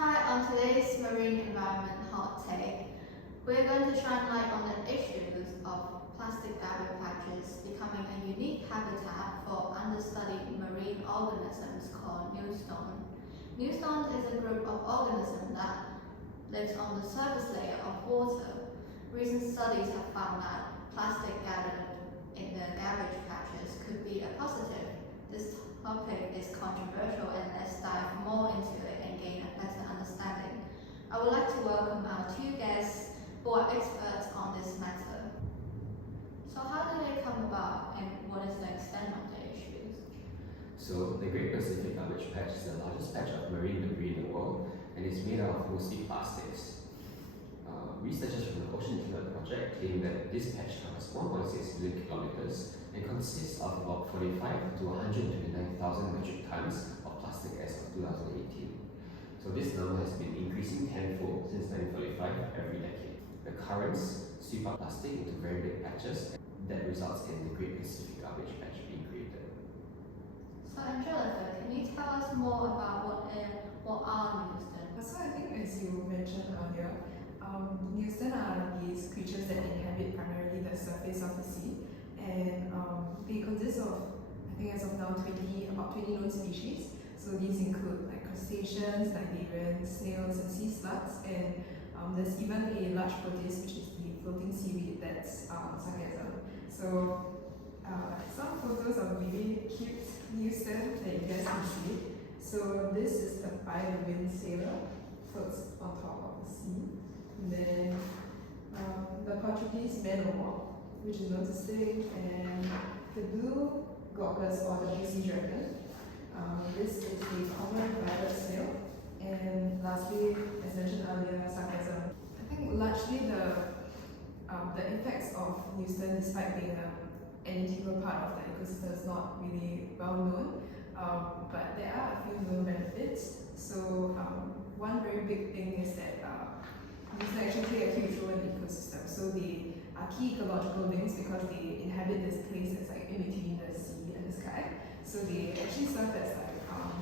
Hi, on today's Marine Environment Hot Take, we're going to shine light on the issues of plastic garbage patches becoming a unique habitat for understudied marine organisms called newstone. Newstone is a group of organisms that lives on the surface layer of water. Recent studies have found that plastic gathered in the garbage patches could be a positive. This topic is controversial, and let's dive more into it and gain a better understanding. I would like to welcome our two guests who are experts on this matter. So how did they come about, and what is the extent of the issues? So the Great Pacific Garbage Patch is the largest patch of marine debris in the world, and it's made out of mostly plastics. Researchers from the Ocean Infinite Project claim that this patch covers 1.6 million kilometers and consists of about 45 to 129,000 metric tons of plastic as of 2018. So this number has been increasing tenfold since 1945 every decade. The currents sweep up plastic into very big patches that results in the Great Pacific Garbage Patch being created. So Angelica, can you tell us more about what are newstones? So I think as you mentioned earlier, newstones are these creatures that inhabit primarily the surface of the sea, and they consist of, I think as of now, about 20 known species. So these include like crustaceans, cnidarians, snails, and sea slugs, and there's even a large protist, which is the floating seaweed that's sargassum. So some photos of really cute newstone that you guys can see. So this is the By the Wind sailor, floats on top of the sea. And then the Portuguese man o' war, which is noticing, and the blue glaucus or the blue sea dragon. This is the common violet snail. And lastly, as mentioned earlier, sargassum. I think largely the effects of newstone, despite being an integral part of the ecosystem, is not really well known. But there are a few known benefits. So one very big thing is that newstone actually play a huge role in the ecosystem. So they are key ecological links because they inhabit this place that's like in between the sea and the sky. So they actually serve as like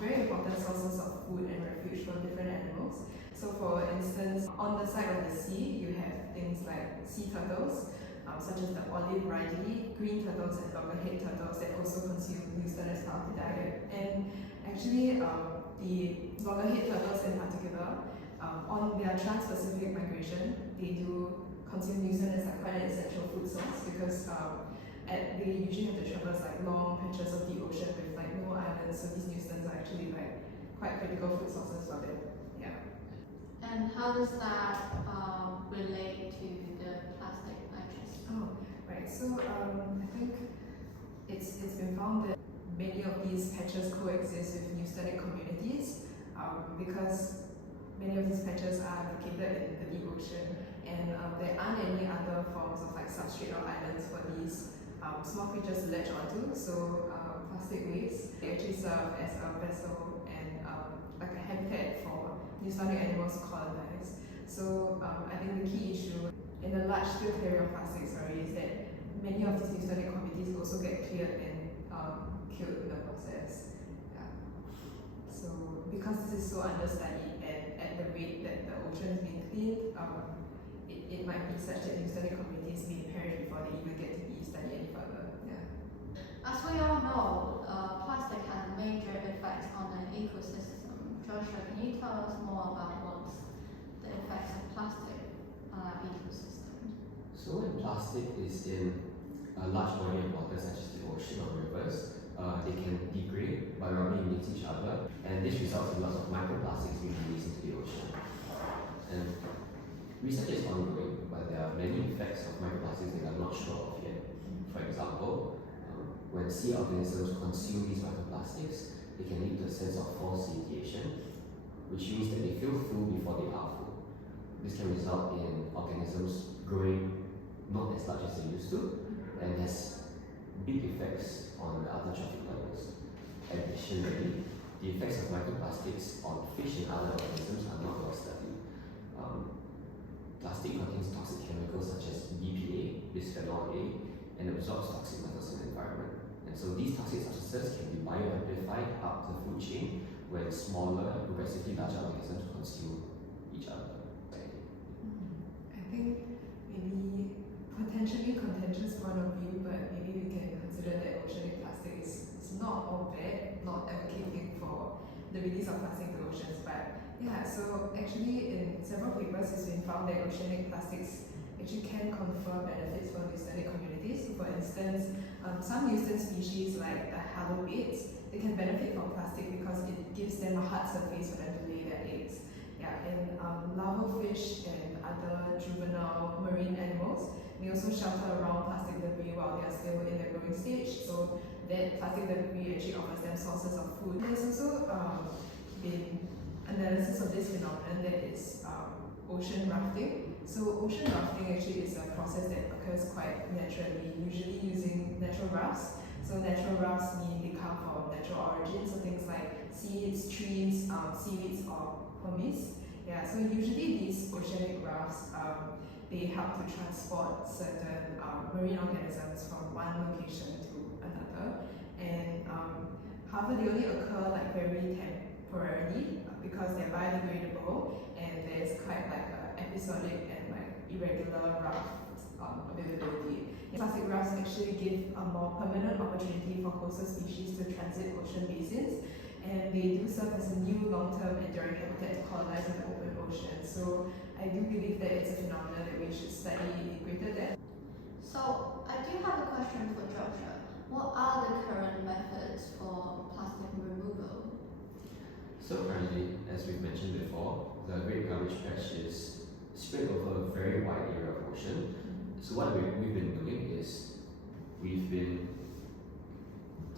very important sources of food and refuge for different animals. So for instance, on the side of the sea, you have things like sea turtles, such as the olive ridley, green turtles, and loggerhead turtles that also consume newstone as part of the diet. And actually, the loggerhead turtles in particular, on their trans-Pacific migration, they do consume newstone as like quite an essential food source because they usually have to traverse like long patches of the ocean with like no islands, so these newstones are actually like quite critical food sources for them. Yeah. And how does that relate to the plastic patches? Oh, right. So I think it's been found that many of these patches coexist with newstonic communities because many of these patches are located in the deep ocean, and there aren't any other forms of like substrate or islands for these small creatures to latch onto. So plastic waste, they actually serve as a vessel and like a habitat for newstonic animals to colonize. So I think the key issue in the large scale clearing of plastics is that many of these newstonic communities also get cleared and killed in the process. Yeah. So because this is so understudied and at the rate that the ocean is being cleaned, it might be such that newstonic communities may perish before they even get to be studied any further. Yeah. As we all know, plastic has major effects on the ecosystem. Joshua, can you tell us more about what's the effects of plastic on our ecosystem? So when plastic is in a large body of water such as the ocean or rivers, they can degrade by rubbing against each other, and this results in lots of microplastics being released into the ocean. And research is ongoing, but there are many effects of microplastics that are not sure of yet. For example, when sea organisms consume these microplastics, they can lead to a sense of false satiation, which means that they feel full before they are full. This can result in organisms growing not as large as they used to, and has big effects on the other trophic levels. Additionally, the effects of microplastics on fish and other organisms are not well studied. Plastic contains toxic chemicals such as BPA, bisphenol A, and absorbs toxic metals in the environment. And so these toxic substances can be bioamplified up the food chain, when smaller, progressively larger organisms consume each other. I think maybe potentially contentious point of view, but maybe we can consider that oceanic plastic is not all bad, not advocating for the release of plastic to oceans, but yeah, so actually in several papers it's been found that oceanic plastics actually can confer benefits for eustenic communities. For instance, some eustern species like the halobates, they can benefit from plastic because it gives them a hard surface for them to lay their eggs. Yeah, and larval fish and other juvenile marine animals may also shelter around plastic debris while they are still in their growing stage, so that plastic debris actually offers them sources of food. There's also been analysis of this phenomenon that is ocean rafting. So ocean rafting actually is a process that occurs quite naturally, usually using natural rafts. So natural rafts mean they come from natural origins, so things like seeds, trees, seaweeds, or pumice. Yeah, so usually these oceanic rafts, they help to transport certain marine organisms from one location to another. And however, they only occur like very temporarily because they're biodegradable, and there's quite like episodic and like irregular raft availability. Plastic rafts actually give a more permanent opportunity for coastal species to transit ocean basins, and they do serve as a new long-term enduring habitat to colonize in the open ocean. So I do believe that it's a phenomenon that we should study in greater depth. So I do have a question for Joshua. What are the current methods for plastic removal? So currently, as we've mentioned before, the Great Garbage Patch is spread over a very wide area of ocean. So what we've been doing is we've been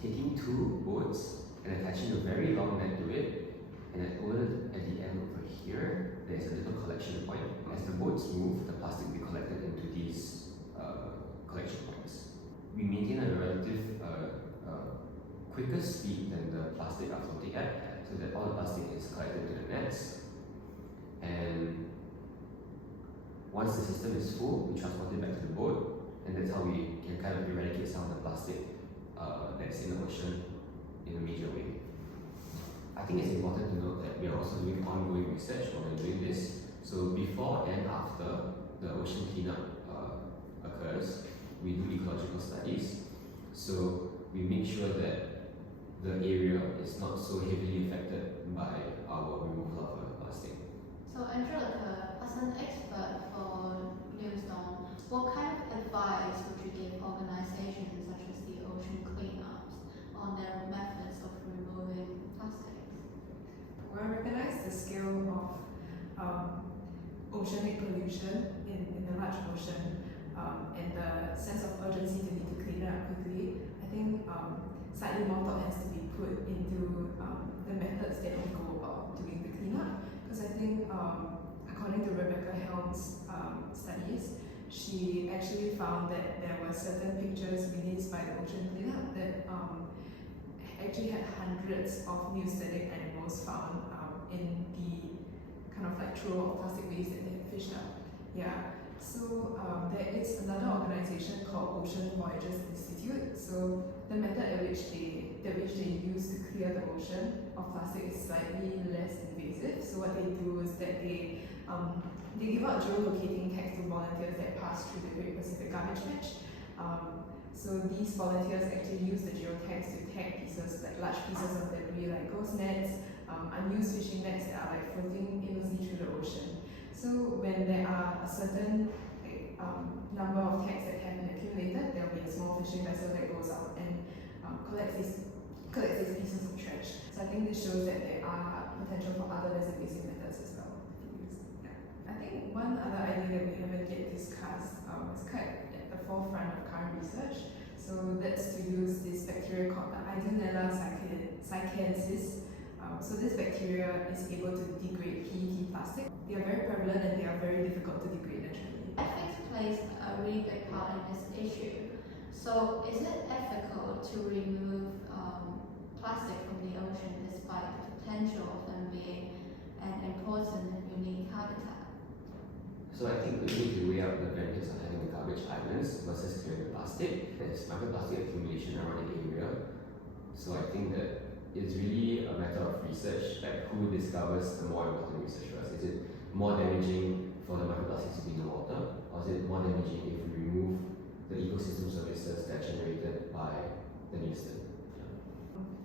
taking two boats and attaching a very long net to it, and at the end over here, there's a little collection point. As the boats move, the plastic will be collected into these collection points. We maintain a relative quicker speed than the plastic are floating at, so that all the plastic is collected into the nets, and once the system is full, we transport it back to the boat, and that's how we can kind of eradicate some of the plastic that's in the ocean in a major way. I think it's important to note that we are also doing ongoing research while we're doing this. So before and after the ocean cleanup occurs, we do ecological studies. So we make sure that the area is not so heavily affected by our removal of plastic. So Angelica, as an expert for Newstone, what kind of advice would you give organizations such as the ocean cleanups on their methods of removing plastics? Well, I recognize the scale of oceanic pollution in the large ocean and the sense of urgency to need to clean it up quickly. I think slightly more thought has to be put into the methods that we go about doing the cleanup. Because I think, according to Rebecca Helm's studies, she actually found that there were certain pictures released by the ocean cleanup that actually had hundreds of neostatic animals found in the kind of like trough of plastic waste that they had fished up. Yeah. So there is another organization called Ocean Voyages Institute. So the method at which they use to clear the ocean of plastic is slightly less invasive. So what they do is that they give out geolocating tags to volunteers that pass through the Great Pacific Garbage Patch. So these volunteers actually use the geotags to tag pieces, like large pieces of debris like ghost nets, unused fishing nets that are like floating aimlessly through the ocean. So when there are a certain number of tags that have been accumulated, there will be a small fishing vessel that goes out and collects these pieces of trash. So I think this shows that there are potential for other less invasive methods as well to use. Yeah. I think one other idea that we haven't yet discussed is quite at the forefront of current research. So that's to use this bacteria called the Ideonella saicensis. So this bacteria is able to degrade PET plastic. They are very prevalent and they are very difficult to degrade naturally. Ethics plays a really big part in this issue. So is it ethical to remove plastic from the ocean despite the potential of them being an important and unique habitat? So I think we need to weigh up the benefits of having the garbage islands versus clearing the plastic. There's microplastic accumulation around the area. So I think that it's really a matter of research, like who discovers the more important research first. Is it more damaging for the microplastics to be in the water, or is it more damaging if we remove the ecosystem services that are generated by the Houston?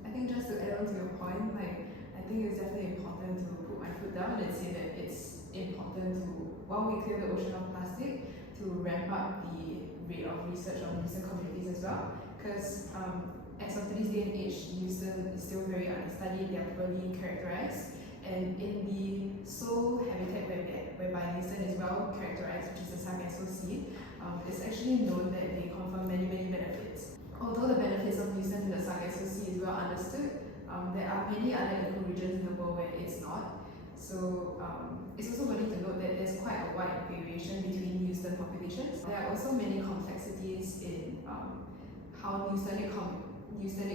I think just to add on to your point, like I think it's definitely important to put my foot down and say that it's important to, while we clear the ocean of plastic, to ramp up the rate of research on Houston communities as well. Because as of today's day and age, Houston is still very understudied, they are poorly characterized. And in the sole habitat whereby Houston is well characterized, which is the Sargasso Sea, it's actually known that they confer many benefits. Although the benefits of Houston in the Sargasso Sea is well understood, there are many other ecoregions in the world where it's not. So it's also worthy to note that there's quite a wide variation between Houston populations. There are also many complexities in how Houstonic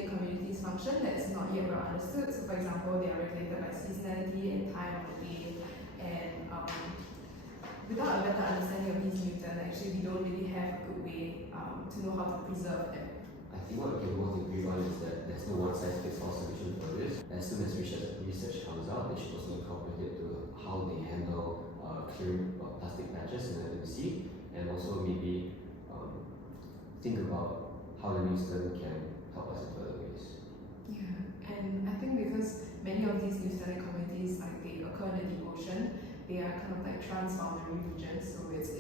communities function that's not yet well understood. So for example, they are regulated by seasonality and time of the day. And without a better understanding of these Newton, actually we don't really have a good way to know how to preserve them. I think what we can both agree on is that there's no one-size-fits-all solution for this. As soon as research comes out, they should also incorporate it to how they handle clearing plastic patches in the sea, and also maybe think about how the Houston can help us in further ways. Yeah, and I think because many of these Houstonic communities, like they occur in the deep ocean, they are kind of like transboundary regions, so it's